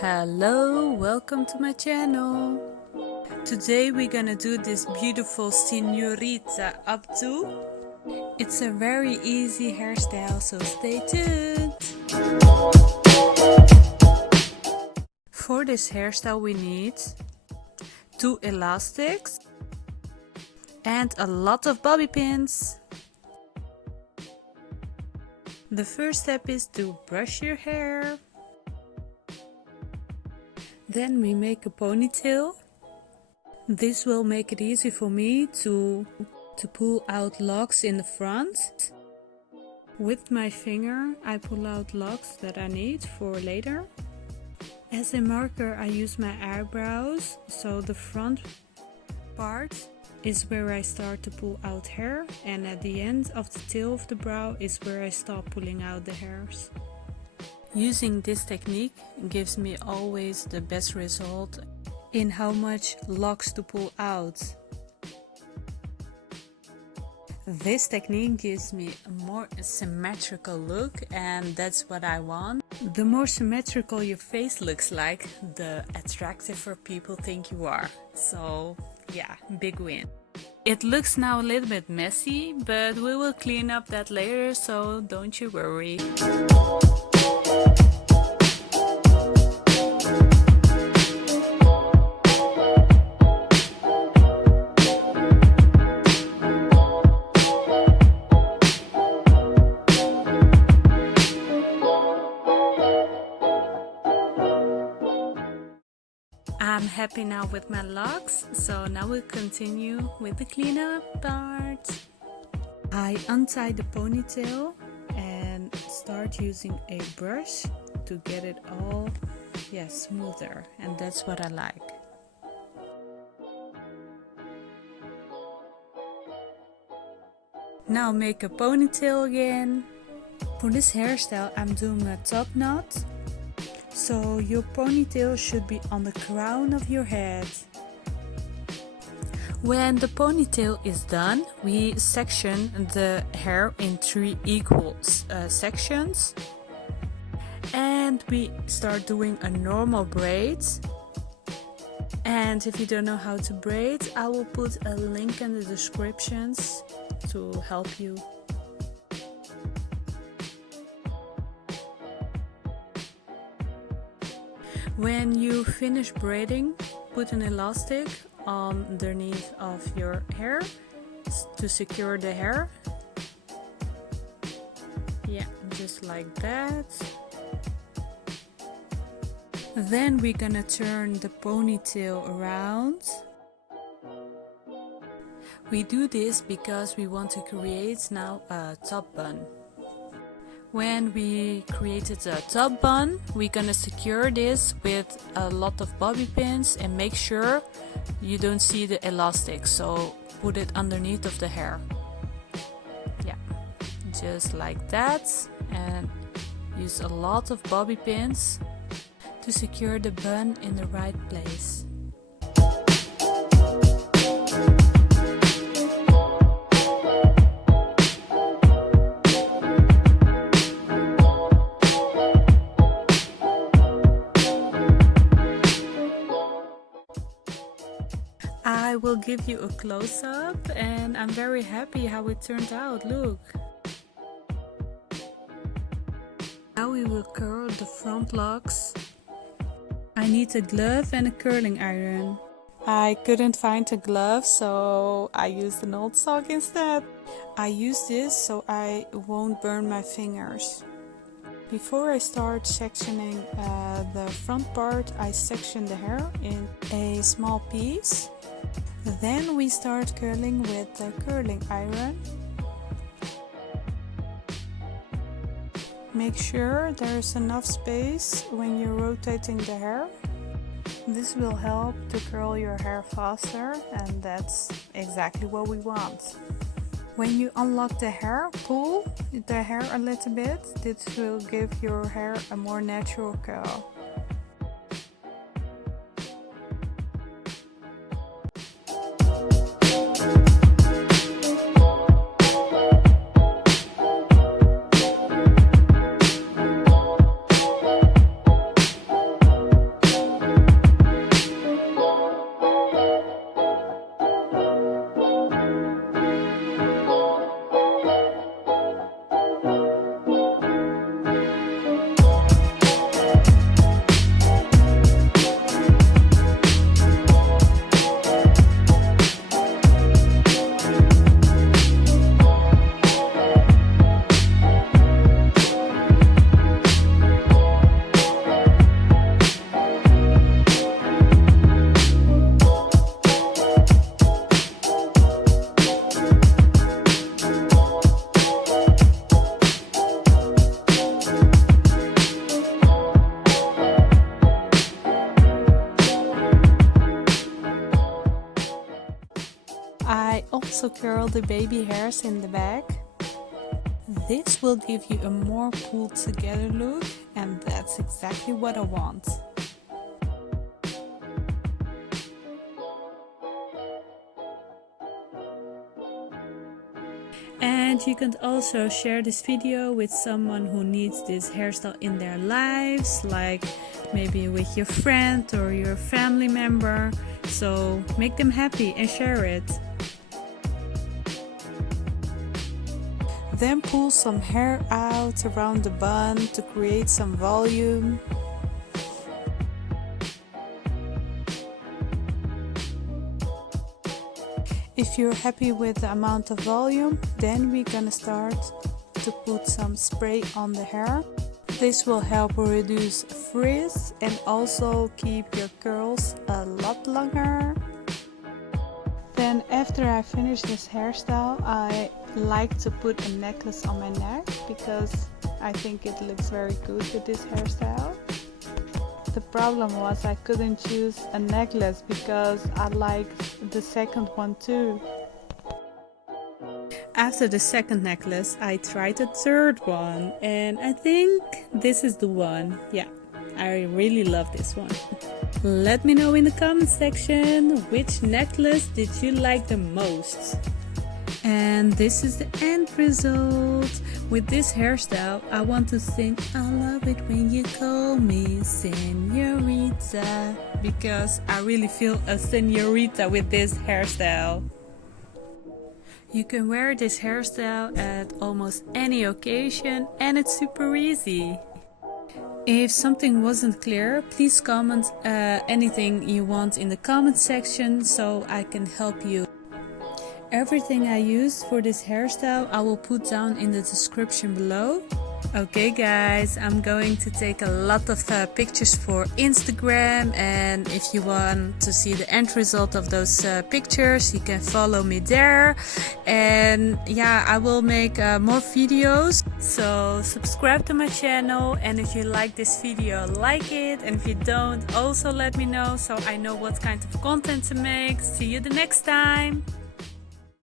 Hello, welcome to my channel. Today we're gonna do this beautiful señorita updo. It's a very easy hairstyle, so stay tuned. For this hairstyle we need 2 elastics and a lot of bobby pins. The first step is to brush your hair. Then we make a ponytail. This will make it easy for me to pull out locks in the front. With my finger I pull out locks that I need for later. As a marker I use my eyebrows, so the front part is where I start to pull out hair, and at the end of the tail of the brow is where I stop pulling out the hairs. Using this technique gives me always the best result in how much locks to pull out. This technique gives me a more symmetrical look, and that's what I want. The more symmetrical your face looks like, the attractiver people think you are. So yeah, big win. It looks now a little bit messy, but we will clean up that later, so don't you worry. I'm happy now with my locks, so now we'll continue with the cleanup part. I untie the ponytail and start using a brush to get it all smoother, and that's what I like. Now make a ponytail again. For this hairstyle I'm doing a top knot. So your ponytail should be on the crown of your head. When the ponytail is done, we section the hair in 3 equal sections. And we start doing a normal braid. And if you don't know how to braid, I will put a link in the descriptions to help you. When you finish braiding, put an elastic underneath of your hair to secure the hair. Yeah, just like that. Then we're gonna turn the ponytail around. We do this because we want to create now a top bun. When we created a top bun, we're gonna secure this with a lot of bobby pins and make sure you don't see the elastic, so put it underneath of the hair. Yeah, just like that, and use a lot of bobby pins to secure the bun in the right place. I will give you a close-up, and I'm very happy how it turned out. Look. Now we will curl the front locks. I need a glove and a curling iron. I couldn't find a glove, so I used an old sock instead. I use this so I won't burn my fingers. Before I start sectioning the front part, I section the hair in a small piece. Then we start curling with the curling iron. Make sure there's enough space when you're rotating the hair. This will help to curl your hair faster, and that's exactly what we want. When you unlock the hair, pull the hair a little bit. This will give your hair a more natural curl. also curl the baby hairs in the back. This will give you a more pulled together look, and that's exactly what I want. And you can also share this video with someone who needs this hairstyle in their lives, like maybe with your friend or your family member. So make them happy and share it. Then pull some hair out around the bun to create some volume. If you're happy with the amount of volume, then we're gonna start to put some spray on the hair. This will help reduce frizz and also keep your curls a lot longer. Then after I finish this hairstyle, I like to put a necklace on my neck because I think it looks very good with this hairstyle. The problem was I couldn't choose a necklace because I liked the second one too. After the second necklace, I tried a third one and I think this is the one. Yeah, I really love this one. Let me know in the comment section which necklace did you like the most. And this is the end result. With this hairstyle, I want to sing I love it when you call me señorita, because I really feel a señorita with this hairstyle. You can wear this hairstyle at almost any occasion and it's super easy. If something wasn't clear, please comment anything you want in the comment section so I can help you. Everything I used for this hairstyle I will put down in the description below. Okay guys, I'm going to take a lot of pictures for Instagram, and if you want to see the end result of those pictures, you can follow me there. And yeah, I will make more videos, so subscribe to my channel, and if you like this video, like it, and if you don't, also let me know so I know what kind of content to make. See you the next time.